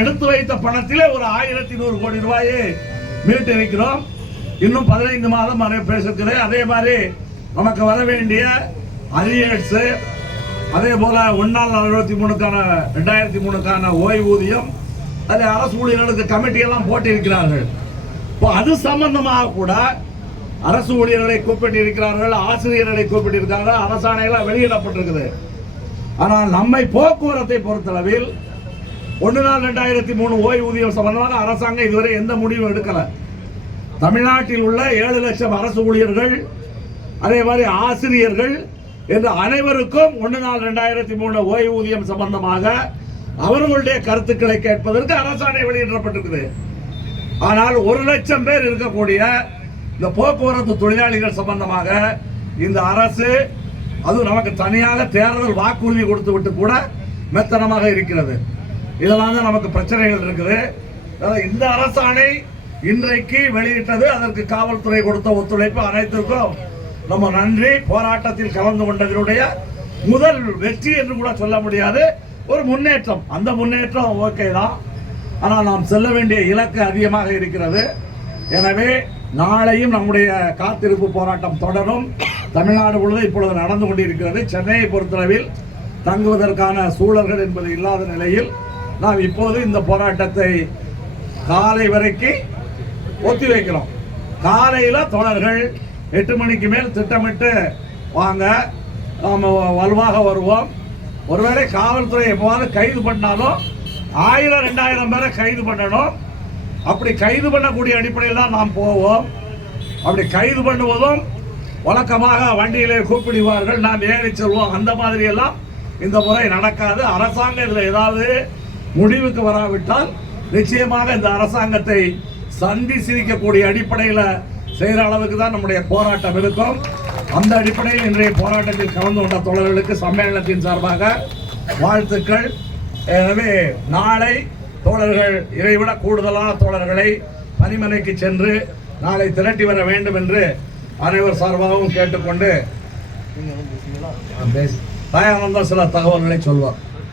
எடுத்து வைத்த பணத்திலே ஒரு 1100 கோடி ரூபாயை மீட்டு இருக்கிறோம். இன்னும் 15 மாதம் பேசுகிறது. அதே மாதிரி நமக்கு வர வேண்டிய அரியர்ஸ், அதே போல 1/4/2003 ஓய்வூதியம், அது அரசு ஊழியர்களுக்கு கமிட்டி எல்லாம் போட்டு இருக்கிறார்கள். இப்போ அது சம்பந்தமாக கூட அரசு ஊழியர்களை கூப்பிட்டு இருக்கிறார்கள், ஆசிரியர்களை கூப்பிட்டு இருக்கிறார்கள், அரசாணைகள் வெளியிடப்பட்டிருக்குது. ஆனால் நம்மை போக்குவரத்தை பொறுத்தளவில் 1/4/2003 ஓய்வூதியம் சம்பந்தமாக அரசாங்கம் இதுவரை எந்த முடிவும் எடுக்கல. தமிழ்நாட்டில் உள்ள 7 லட்சம் அரசு ஊழியர்கள், அதே மாதிரி ஆசிரியர்கள் என்று அனைவருக்கும் 1/4/2003 ஓய்வூதியம் சம்பந்தமாக அவர்களுடைய கருத்துக்களை கேட்பதற்கு அரசாணை வெளியிடப்பட்டிருக்குது. ஆனால் 1 லட்சம் பேர் இருக்கக்கூடிய இந்த போக்குவரத்து தொழிலாளிகள் சம்பந்தமாக இந்த அரசு அது நமக்கு தனியாக தேர்தல் வாக்குறுதி கொடுத்து விட்டு கூட மெத்தனமாக இருக்கிறது. இதெல்லாம் தான் நமக்கு பிரச்சனைகள் இருக்குது. இந்த அரசாணை இன்றைக்கு வெளியிட்டது, அதற்கு காவல்துறை கொடுத்த ஒத்துழைப்பு அனைத்திற்கும் நம்ம நன்றி. போராட்டத்தில் கலந்து கொண்டதனுடைய முதல் வெற்றி என்று கூட சொல்ல முடியாது, ஒரு முன்னேற்றம். அந்த முன்னேற்றம் ஓகே தான். ஆனால் நாம் செல்ல வேண்டிய இலக்கு அதிகமாக இருக்கிறது. எனவே நாளையும் நம்முடைய காத்திருப்பு போராட்டம் தொடரும். தமிழ்நாடு முழுவதும் இப்பொழுது நடந்து கொண்டிருக்கிறது. சென்னையை பொறுத்தளவில் தங்குவதற்கான சூழல்கள் என்பது இல்லாத நிலையில் நாம் இப்போது இந்த போராட்டத்தை காலை வரைக்கும் ஒத்தி வைக்கிறோம். காலையில் தோழர்கள் 8 மணிக்கு மேல் திட்டமிட்டு வாங்க, நாம் வலுவாக வருவோம். ஒருவேளை காவல்துறை எப்போது கைது பண்ணாலும் 1000-2000 பேரை கைது பண்ணணும். அப்படி கைது பண்ணக்கூடிய அடிப்படையில் தான் நாம் போவோம். அப்படி கைது பண்ணுவதும் வழக்கமாக வண்டியிலே கூப்பிடுவார்கள், நாம் ஏறி செல்வோம். அந்த மாதிரி எல்லாம் இந்த முறை நடக்காது. அரசாங்கம் இதில் ஏதாவது முடிவுக்கு வராவிட்டால் நிச்சயமாக இந்த அரசாங்கத்தை சந்தி சிரிக்கக்கூடிய அடிப்படையில் செய்கிற அளவுக்கு தான் நம்முடைய போராட்டம் இருக்கும். அந்த அடிப்படையில் இன்றைய போராட்டத்தில் கலந்து கொண்ட தோழர்களுக்கு சம்மேளனத்தின் சார்பாக வாழ்த்துக்கள். எனவே நாளை தோழர்கள் இதைவிட கூடுதலான தோழர்களை பணிமனைக்கு சென்று நாளை திரட்டி வர வேண்டும் என்று அனைவர் சார்பாகவும் கேட்டுக்கொண்டு தயானந்தம் சில தகவல்களை சொல்வார்.